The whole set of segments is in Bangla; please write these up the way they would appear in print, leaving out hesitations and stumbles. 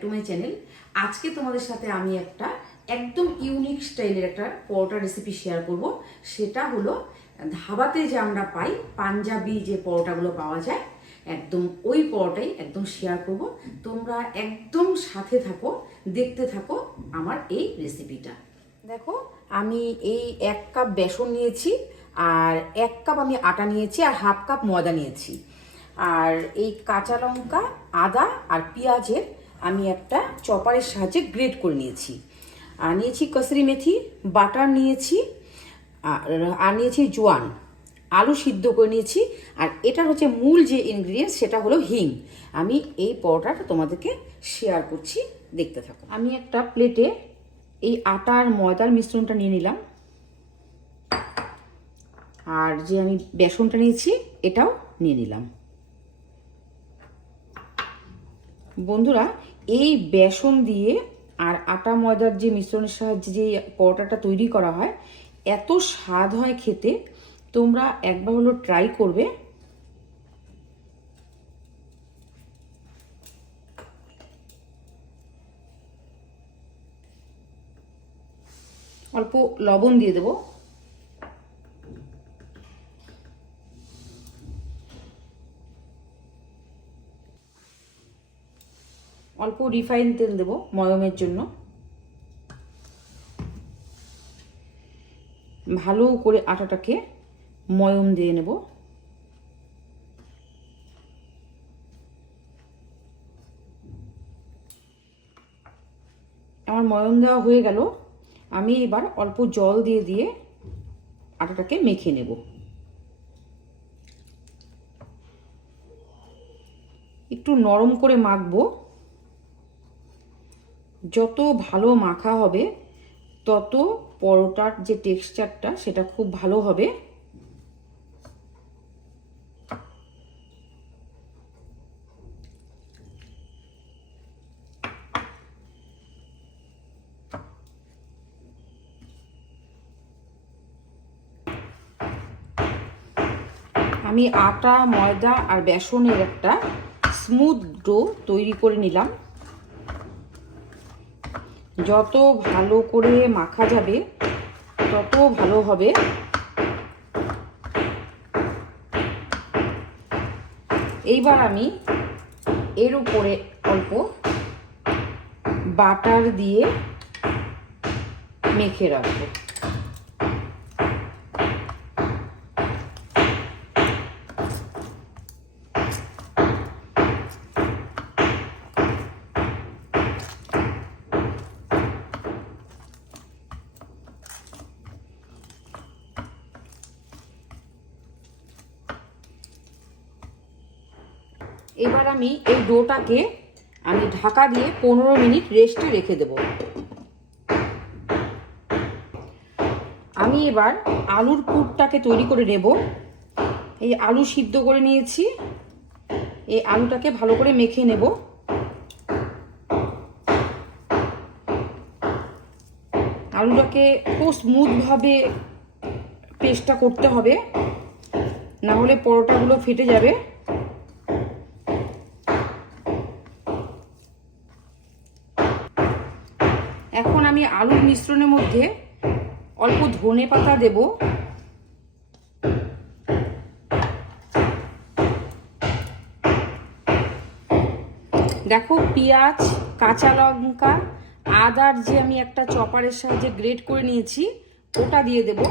To my channel. আজকে তোমাদের সাথে আমি একটা একদম ইউনিক স্টাইলের একটা পরোটা রেসিপি শেয়ার করব। সেটা হলো ধাবাতে যে আমরা পাই পাঞ্জাবি যে পরোটাগুলো পাওয়া যায়, একদম ওই পরোটাই একদম শেয়ার করব। তোমরা একদম সাথে থাকো, দেখতে থাকো আমার এই রেসিপিটা। দেখো, আমি এই 1 কাপ বেসন নিয়েছি, আর 1 কাপ আমি আটা নিয়েছি, আর হাফ কাপ ময়দা নিয়েছি। আর এই কাঁচা লঙ্কা, আদা আর পেঁয়াজের আমি একটা চপারের সাহায্যে গ্রেট করে নিয়েছি। আর নিয়েছি কসুরি মেথি, বাটার নিয়েছি, আর নিয়েছি জোয়ান, আলু সিদ্ধ করে নিয়েছি। আর এটার হচ্ছে মূল যে ইনগ্রিডিয়েন্টস সেটা হলো হিং। আমি এই পরোটাটা তোমাদেরকে শেয়ার করছি, দেখতে থাকো। আমি একটা প্লেটে এই আটা আর ময়দার মিশ্রণটা নিয়ে নিলাম, আর যে আমি বেসনটা নিয়েছি এটাও নিয়ে নিলাম। বন্ধুরা, এই বেসন দিয়ে আর আটা ময়দার যে মিশ্রণের সাহায্যে যে পরোটাটা তৈরি করা হয়, এত স্বাদ হয় খেতে। তোমরা একবার হলো ট্রাই করবে। অল্প লবণ দিয়ে দেবো, অল্প রিফাইন তেল দেবো ময়মের জন্য। ভালো করে আটাটাকে ময়ম দিয়ে নেব। আমার ময়ম দেওয়া হয়ে গেল। আমি এবার অল্প জল দিয়ে দিয়ে আটাটাকে মেখে নেব। একটু নরম করে মাখবো। যত ভালো মাখা হবে তত পরোটার যে টেক্সচারটা সেটা খুব ভালো হবে। আমি আটা, ময়দা আর বেসনের একটা স্মুথ ডো তৈরি করে নিলাম। যত ভালো করে মাখা যাবে তত ভালো হবে। এইবার আমি এর উপরে অল্প বাটার দিয়ে মেখে রাখবো। এবার আমি এই ডোটাকে আমি ঢাকা দিয়ে 15 মিনিট রেস্টে রেখে দেব। আমি এবার আলুর পুরটাকে তৈরি করে নেব। এই আলু সিদ্ধ করে নিয়েছি, এই আলুটাকে ভালো করে মেখে নেব। আলুটাকে খুব স্মুথভাবে পেস্টটা করতে হবে, না হলে পরোটাগুলো ফেটে যাবে। এখন আমি আলুর মিশ্রণের মধ্যে অল্প ধনে পাতা দেব, দেখো পেঁয়াজ, কাঁচা লঙ্কা, আদার যে আমি একটা চপারের সাহায্যে গ্রেট করে নিয়েছি ওটা দিয়ে দেব।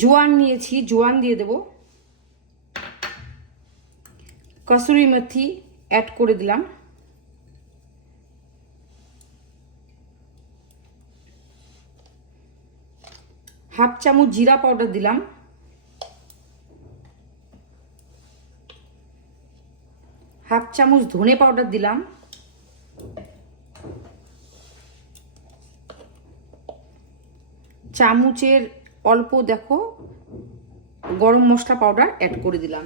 জোয়ান নিয়েছি, জোয়ান দিয়ে দেব। কসুরি মেথি অ্যাড করে দিলাম। হাফ চামচ জিরা পাউডার দিলাম। হাফ চামচ ধনে পাউডার দিলাম। চামচের অল্প দেখো গরম মশলা পাউডার অ্যাড করে দিলাম।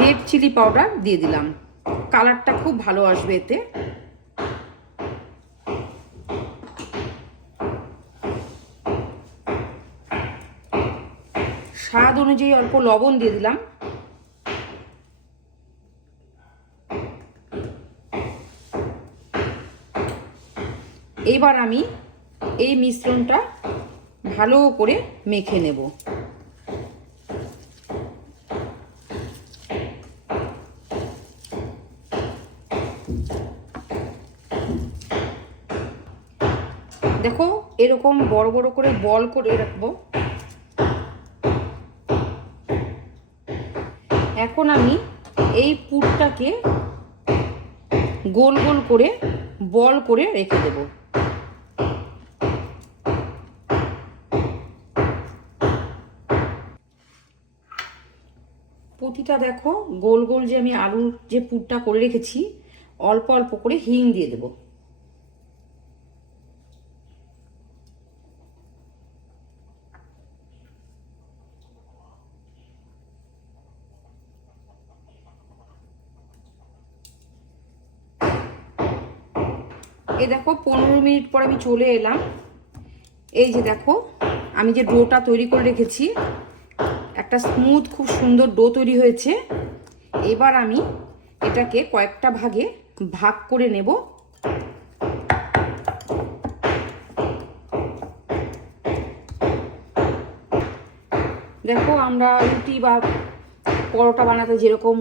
রেড চিলি পাউডার দিয়ে দিলাম। কালারটা খুব ভালো আসবে এতে। স্বাদ অনুযায়ী অল্প লবণ দিয়ে দিলাম। এবার আমি এই মিশ্রণটা ভালো করে মেখে নেব। দেখো এরকম বড় বড় করে বল করে রাখবো। এখন আমি এই পুরটাকে গোল গোল করে বল করে রেখে দেব। প্রতিটা দেখো গোল গোল যে আমি আলুর যে পুরটা করে রেখেছি, অল্প অল্প করে হিং দিয়ে দেব। এই দেখো 15 মিনিট পর আমি চলে এলাম। এই যে দেখো আমি যে ডোটা তৈরি করে রেখেছি, একটা স্মুথ খুব সুন্দর ডো তৈরি হয়েছে। এবার আমি এটাকে কয়েকটা ভাগে ভাগ করে নেব। দেখো আমরা রুটি বা পরোটা বানাতে যেরকম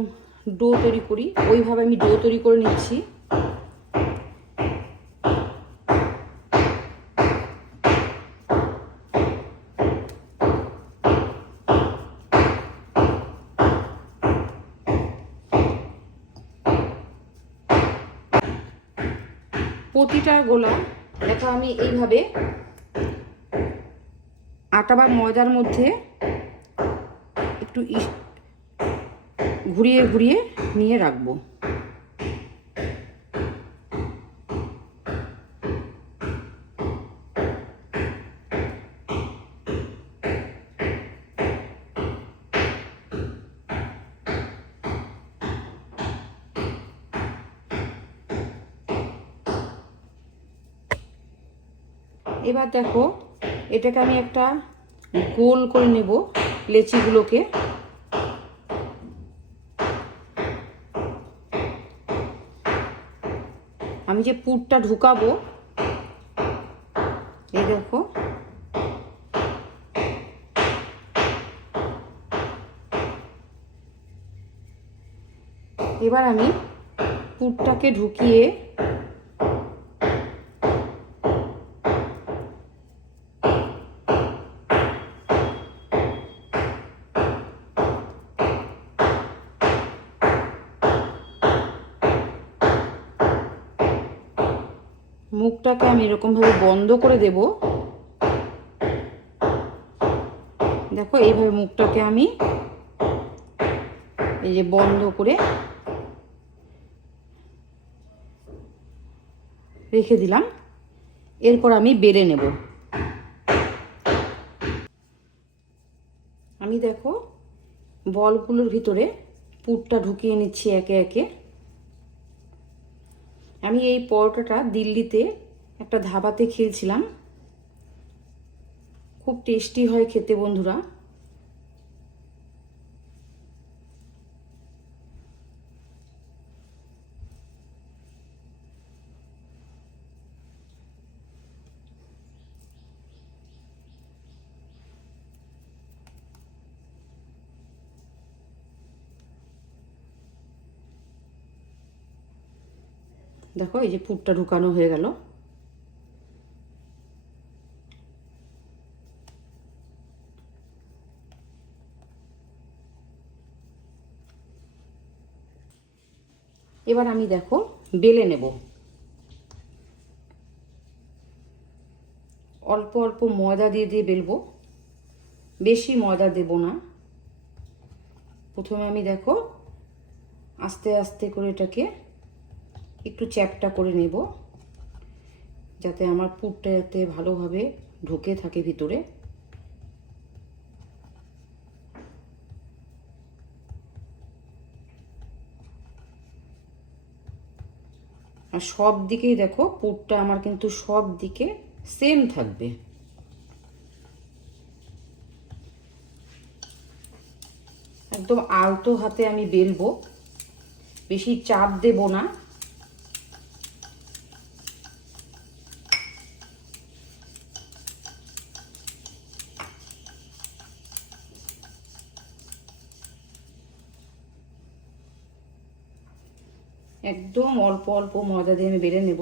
ডো তৈরি করি, ওইভাবে আমি ডো তৈরি করে নিচ্ছি। প্রতিটা গোলা দেখো আমি এইভাবে আটা বা ময়দার মধ্যে একটু ঘুরিয়ে ঘুরিয়ে নিয়ে রাখবো। এবার দেখো এটাকে আমি একটা গোল করে নেব লেচিগুলোকে। আমি যে পুরটা ঢুকাবো, এই দেখো এবার আমি পুরটাকে ঢুকিয়ে মুখটাকে আমি এরকমভাবে বন্ধ করে দেব। দেখো এইভাবে মুখটাকে আমি এই যে বন্ধ করে রেখে দিলাম। এরপর আমি বেলে নেব। আমি দেখো বলগুলোর ভিতরে পুরটা ঢুকিয়ে নিচ্ছি একে একে। আমি এই পরোটাটা দিল্লিতে একটা ধাবাতে খেয়েছিলাম, খুব টেস্টি হয় খেতে বন্ধুরা। দেখো এই যে পুরটা ঢুকানো হয়ে গেল। এবার আমি দেখো বেলে নেব। অল্প অল্প ময়দা দিয়ে দিয়ে বেলবো, বেশি ময়দা দেব না। প্রথমে আমি দেখো আস্তে আস্তে করে এটাকে একটু চ্যাপটা করে নেব, যাতে আমার পুরটা যাতে ভালোভাবে ঢুকে থাকে ভিতরে। আর সব দিকেই দেখো পুরটা আমার কিন্তু সব দিকে সেম থাকবে। একদম আলতো হাতে আমি বেলবো, বেশি চাপ দেব না। একদম অল্প অল্প ময়দা দিয়ে আমি বেলে নেব।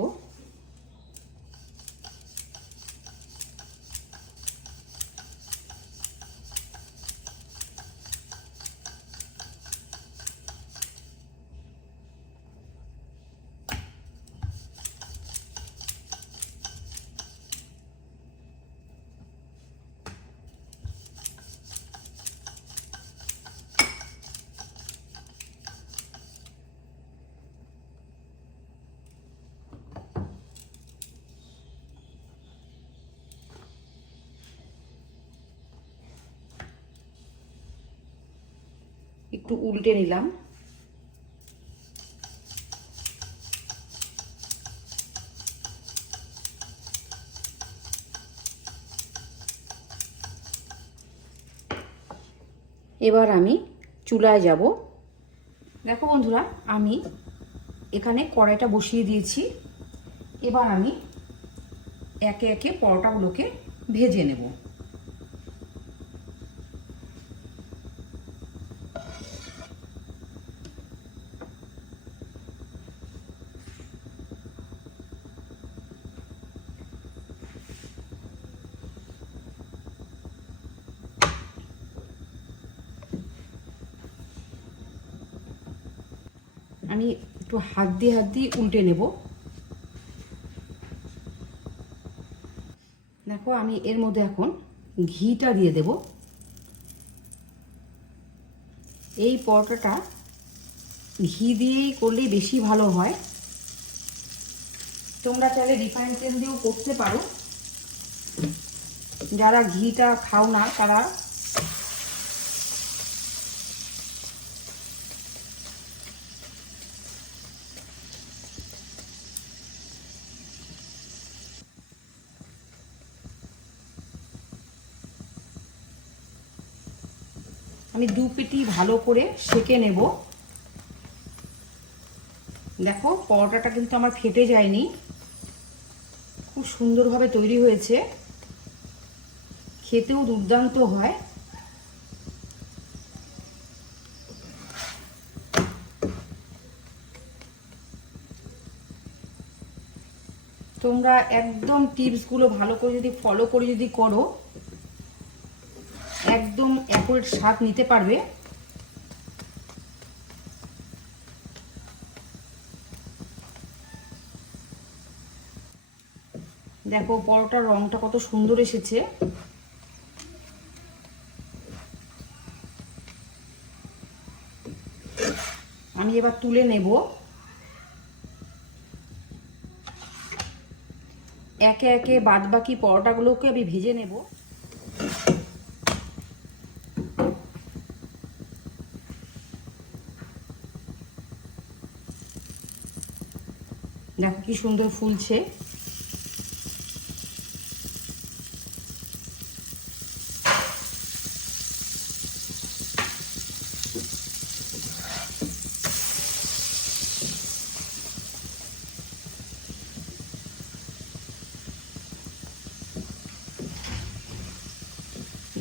একটু উল্টে নিলাম। এবার আমি চুলায় যাব। দেখো বন্ধুরা, আমি এখানে কড়াইটা বসিয়ে দিয়েছি। এবার আমি একে একে পরোটাগুলোকে ভেজে নেব। আমি একটু হাত দিয়ে উল্টে নেব। দেখো আমি এর মধ্যে এখন ঘিটা দিয়ে দেব। এই পরোটাটা ঘি দিয়েই করলে বেশি ভালো হয়। তোমরা চাইলে রিফাইন্ড তেল দিয়েও করতে পারো। যারা ঘিটা খাও না তারা আমি দু পেটি ভালো করে সেঁকে নেব। দেখো পরোটাটা কিন্তু আমার ফেটে যায়নি, খুব সুন্দরভাবে তৈরি হয়েছে, খেতেও দুর্দান্ত হয়। তোমরা একদম টিপসগুলো ভালো করে যদি ফলো করে যদি করো, একদম অ্যাকুরেট স্বাদ নিতে পারবে। দেখো পরোটার রংটা কত সুন্দর এসেছে। আমি এবার তুলে নেব। একে একে বাদবাকি পরোটাগুলোকে আমি ভেজে নেব। দেখো কি সুন্দর ফুলছে।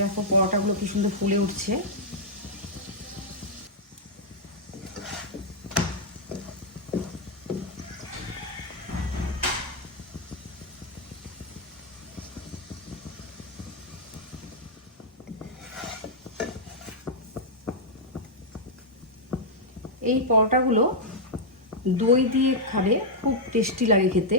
দেখো পরোটাগুলো কি সুন্দর ফুলে উঠছে। এই পরোটাগুলো দই দিয়ে খাবে, খুব টেস্টি লাগে খেতে।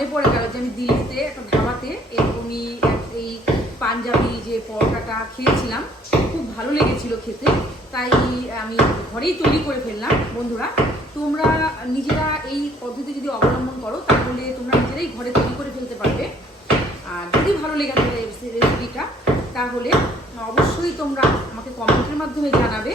মনে পড়ে গেল যে আমি দিল্লিতে একটা ধাবাতে এরকমই এই পাঞ্জাবি যে পরোটাটা খেয়েছিলাম, খুব ভালো লেগেছিল খেতে, তাই আমি ঘরেই তৈরি করে ফেললাম। বন্ধুরা, তোমরা নিজেরা এই পদ্ধতি যদি অবলম্বন করো তাহলে তোমরা নিজেরাই ঘরে তৈরি করে ফেলতে পারবে। আর যদি ভালো লেগে থাকে রেসিপিটা, তাহলে অবশ্যই তোমরা আমাকে কমেন্টের মাধ্যমে জানাবে।